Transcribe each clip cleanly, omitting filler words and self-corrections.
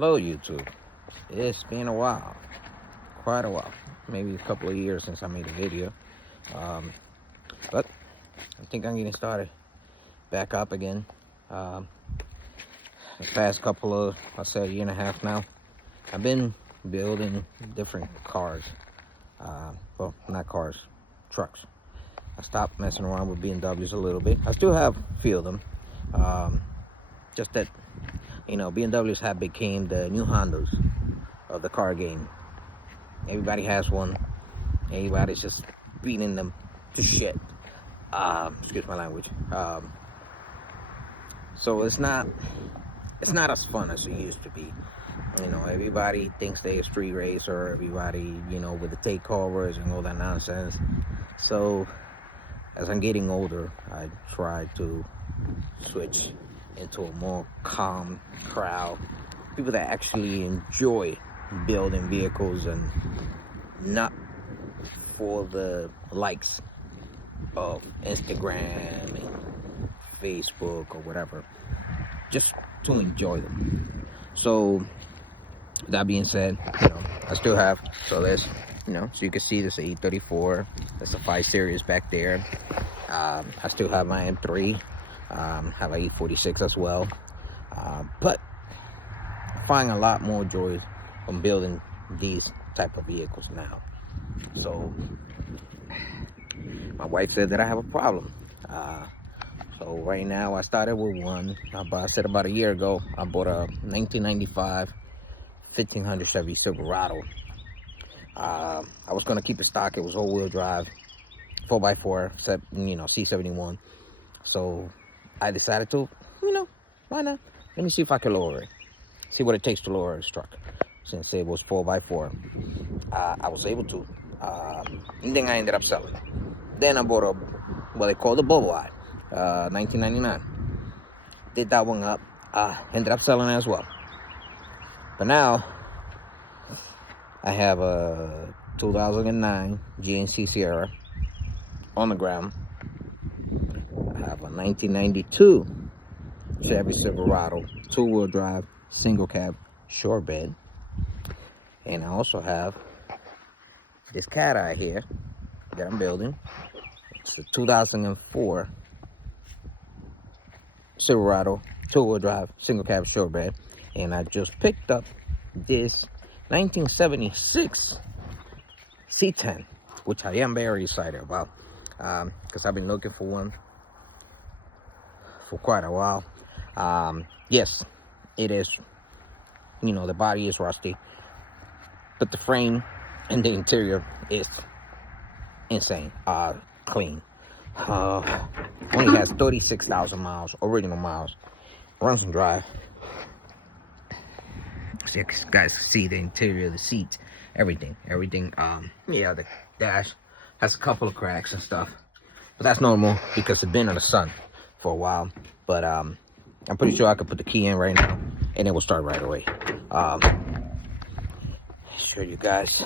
Hello, YouTube. It's been a while, quite a while, maybe a couple of years since I made a video. Um, but I think I'm getting started back up again. Um, the past couple of, I'll say a year and a half now, I've been building different cars. Well, not cars, trucks. I stopped messing around with BMWs a little bit. I still have a few of them. Just that, BMWs have become the new Hondas of the car game. Everybody has one. Everybody's just beating them to shit. Excuse my language. So it's not as fun as it used to be. Everybody thinks they're a street racer. Everybody, with the takeovers and all that nonsense. So as I'm getting older, I try to switch into a more calm crowd. People that actually enjoy building vehicles and not for the likes of Instagram and Facebook or whatever, just to enjoy them. So that being said, I still have, so you can see this E34, that's a 5 Series back there. I still have my M3, have an E46 as well, but I find a lot more joy from building these type of vehicles now. So my wife said that I have a problem. So right now I started with one. I said about a year ago, I bought a 1995 1500 Chevy Silverado. I was gonna keep it stock. It was all-wheel drive, 4x4, C71. So I decided to, why not? Let me see if I can lower it. See what it takes to lower this truck. Since it was 4x4, I was able to. And then I ended up selling. Then I bought what they call the Bubble Eye, 1999. Did that one up. Ended up selling it as well. But now I have a 2009 GMC Sierra on the ground. I have a 1992 Chevy Silverado 2-wheel drive single cab short bed, and I also have this cat eye here that I'm building. It's the 2004 Silverado 2-wheel drive single cab short bed, and I just picked up this 1976 C10, which I am very excited about, because I've been looking for one for quite a while. Yes, it is, the body is rusty, but the frame and the interior is insane, clean. Only has 36,000 miles, original miles, runs and drive. So you guys see the interior, the seats, everything. Yeah, the dash has a couple of cracks and stuff, but that's normal because it's been in the sun for a while. But I'm pretty sure I could put the key in right now and it will start right away. Show you guys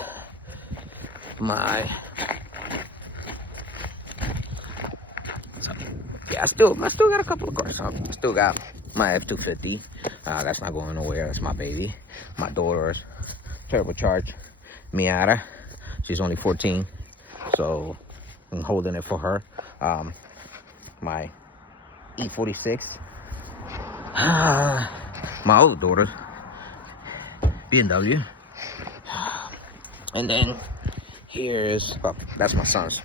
my, I still got a couple of cars. I still got my F-250. That's not going nowhere. That's my baby. My daughter's turbocharged Miata. She's only 14, so I'm holding it for her. My E46. My older daughter's BMW. And then here's, that's my son's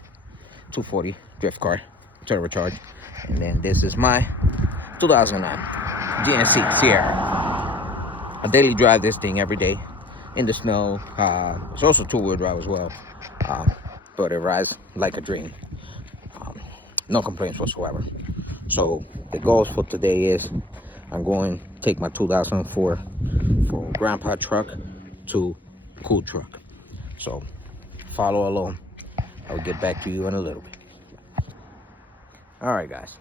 240 drift car, turbocharged. And then this is my 2009 GMC Sierra. I daily drive this thing every day in the snow. It's also 2-wheel drive as well, but it rides like a dream. No complaints whatsoever. So the goals for today is I'm going to take my 2004 from grandpa truck to cool truck. So follow along. I'll get back to you in a little bit. All right, guys.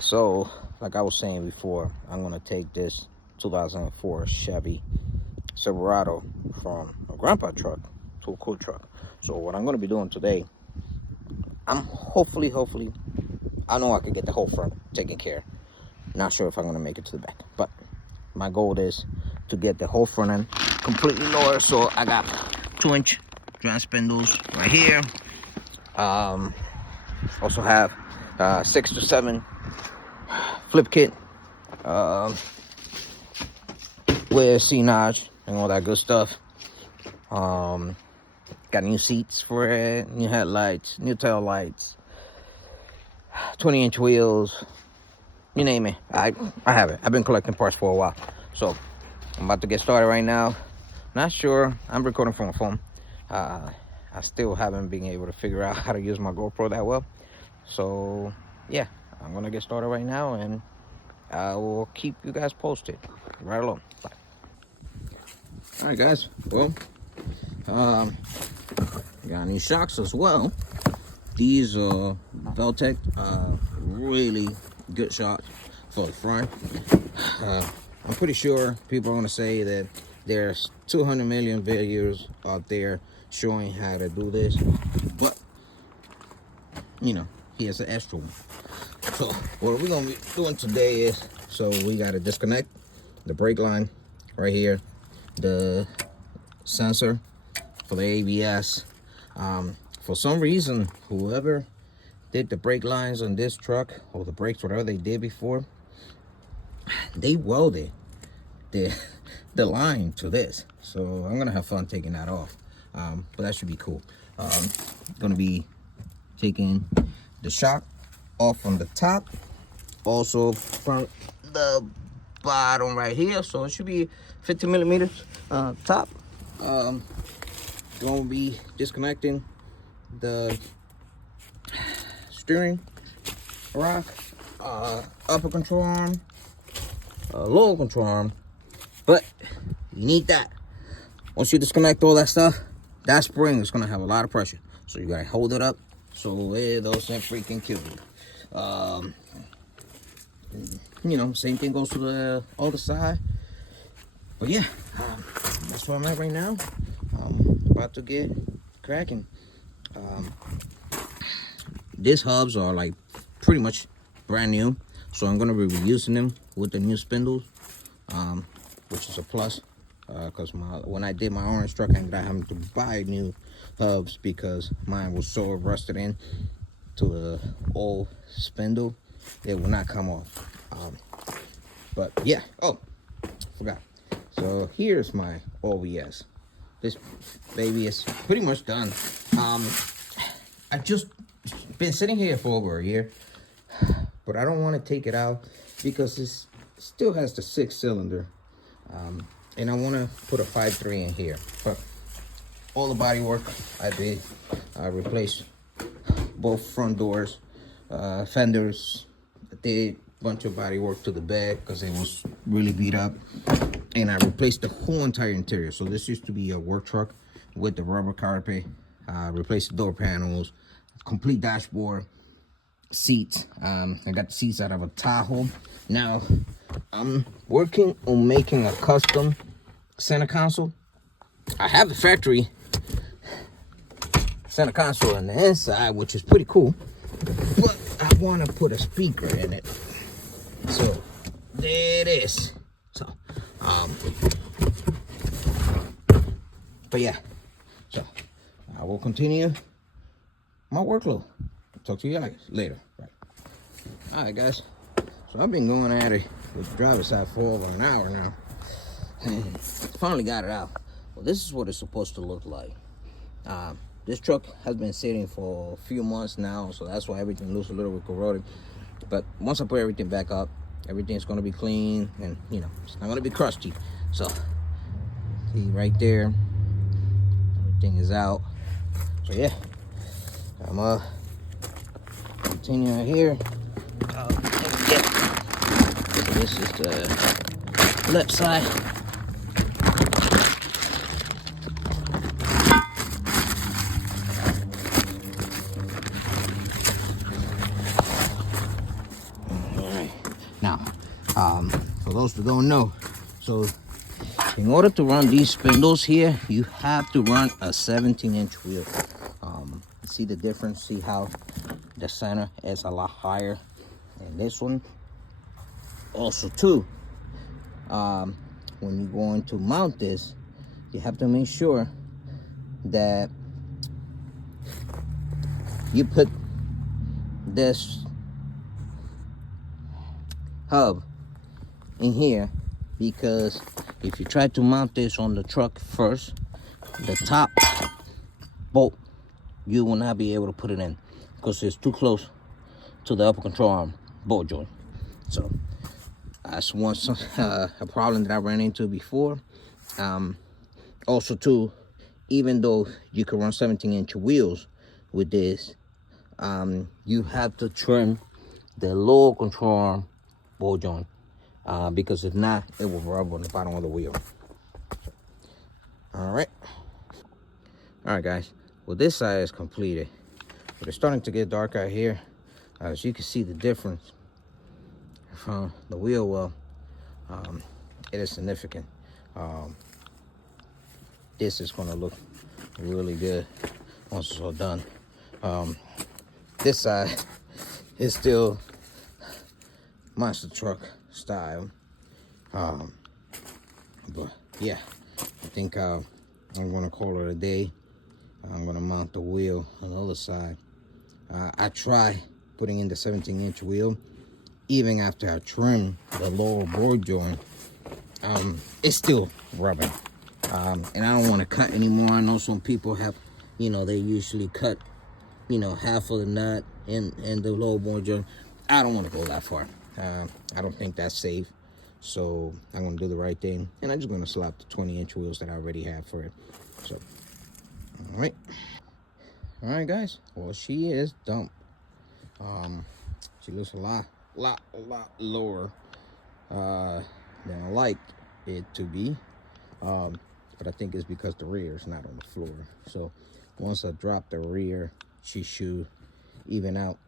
So like I was saying before, I'm going to take this 2004 Chevy Silverado from a grandpa truck to a cool truck. So what I'm going to be doing today, I'm hopefully, I know I could get the whole front taken care. Not sure if I'm going to make it to the back, but my goal is to get the whole front end completely lower. So I got 2-inch joint spindles right here. Also have 6 to 7 flip kit with C-notch and all that good stuff. Got new seats for it, new headlights, new tail lights, 20-inch wheels, you name it. I have it. I've been collecting parts for a while. So I'm about to get started right now. Not sure. I'm recording from a phone. I still haven't been able to figure out how to use my GoPro that well. So yeah, I'm gonna get started right now, and I will keep you guys posted. Right along. Bye. All right, guys. Well, got new shocks as well. These Veltec, really good shocks for the front. I'm pretty sure people are gonna say that there's 200 million videos out there showing how to do this, but you know, here's an extra one. So what we're gonna be doing today is, so we gotta disconnect the brake line right here, the sensor for the ABS. For some reason, whoever did the brake lines on this truck, or the brakes, whatever they did before, they welded the line to this. So I'm gonna have fun taking that off, but that should be cool. Gonna be taking the shock off from the top, also from the bottom right here. So it should be 50 millimeters top. Gonna be disconnecting the steering rock, upper control arm, lower control arm, but you need that. Once you disconnect all that stuff, that spring is gonna have a lot of pressure, so you gotta hold it up so it doesn't freaking kill you. You know, same thing goes to the other side. But yeah, that's where I'm at right now. About to get cracking. These hubs are like pretty much brand new, so I'm gonna be reusing them with the new spindles, which is a plus, because when I did my orange truck, I ended up having to buy new hubs because mine was so rusted in to the old spindle, it will not come off. But yeah, oh, forgot. So here's my OBS. This baby is pretty much done. I just been sitting here for over a year, but I don't want to take it out because it still has the 6-cylinder, and I want to put a 5.3 in here. But all the body work I did, I replaced both front doors, fenders. I did a bunch of body work to the bed because it was really beat up, and I replaced the whole entire interior. So this used to be a work truck with the rubber carpet. Replaced the door panels, complete dashboard, seats. I got the seats out of a Tahoe. Now I'm working on making a custom center console. I have the factory center console on the inside, which is pretty cool, but I want to put a speaker in it. So there it is. So but yeah, so I will continue my workload. Talk to you guys later. Right. All right, guys. So I've been going at it with the driver's side for over an hour now. And finally got it out. Well, this is what it's supposed to look like. This truck has been sitting for a few months now, so that's why everything looks a little bit corroded. But once I put everything back up, everything's gonna be clean, and you know, it's not gonna be crusty. So see right there, everything is out. So yeah, I'm continue here. So this is the left side. Now, for those who don't know, so in order to run these spindles here, you have to run a 17-inch wheel. See the difference? See how the center is a lot higher than this one? Also, too, when you're going to mount this, you have to make sure that you put this hub in here, because if you try to mount this on the truck first, the top bolt, you will not be able to put it in because it's too close to the upper control arm bolt joint. So that's a problem that I ran into before. Also too, even though you can run 17-inch wheels with this, you have to trim the lower control arm bolt joint, because if not, it will rub on the bottom of the wheel. All right guys, well, this side is completed, but it's starting to get dark out here. As you can see the difference from the wheel well. It is significant. This is going to look really good once it's all done. This side is still monster truck style, but yeah, I think I'm going to call it a day. I'm going to mount the wheel on the other side. I try putting in the 17-inch wheel even after I trim the lower board joint. It's still rubbing, and I don't want to cut anymore. I know some people have, they usually cut, half of the nut and the lower board joint. I don't want to go that far. I don't think that's safe, so I'm going to do the right thing, and I'm just going to slap the 20-inch wheels that I already have for it. So all right guys, well, she is dumped. She looks a lot lower than I like it to be, but I think it's because the rear is not on the floor. So once I drop the rear, she should even out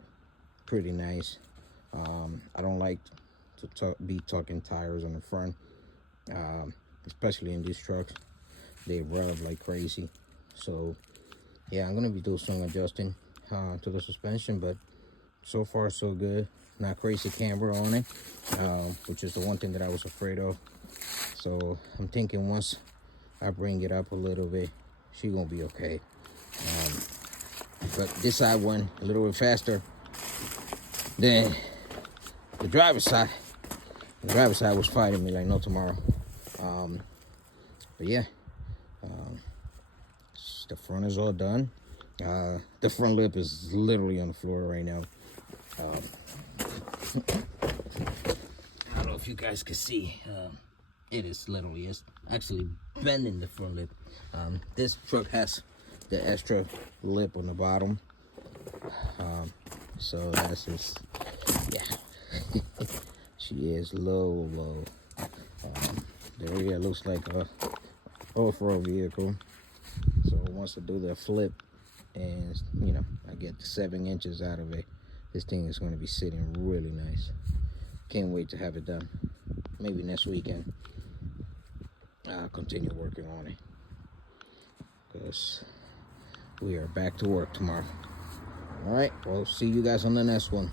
pretty nice. I don't like to be tucking tires on the front, especially in these trucks. They rev like crazy. So yeah, I'm gonna be doing some adjusting to the suspension, but so far so good. Not crazy camber on it, which is the one thing that I was afraid of. So I'm thinking once I bring it up a little bit, she gonna be okay. But this side went a little bit faster than the driver's side. The driver's side was fighting me like no tomorrow. But yeah, the front is all done. The front lip is literally on the floor right now. I don't know if you guys can see. It's actually bending the front lip. This truck has the extra lip on the bottom. So that's just, yeah. She is low. The rear looks like a off-road vehicle. So once I do the flip and, I get the 7 inches out of it, this thing is going to be sitting really nice. Can't wait to have it done. Maybe next weekend I'll continue working on it, because we are back to work tomorrow. All right, well, see you guys on the next one.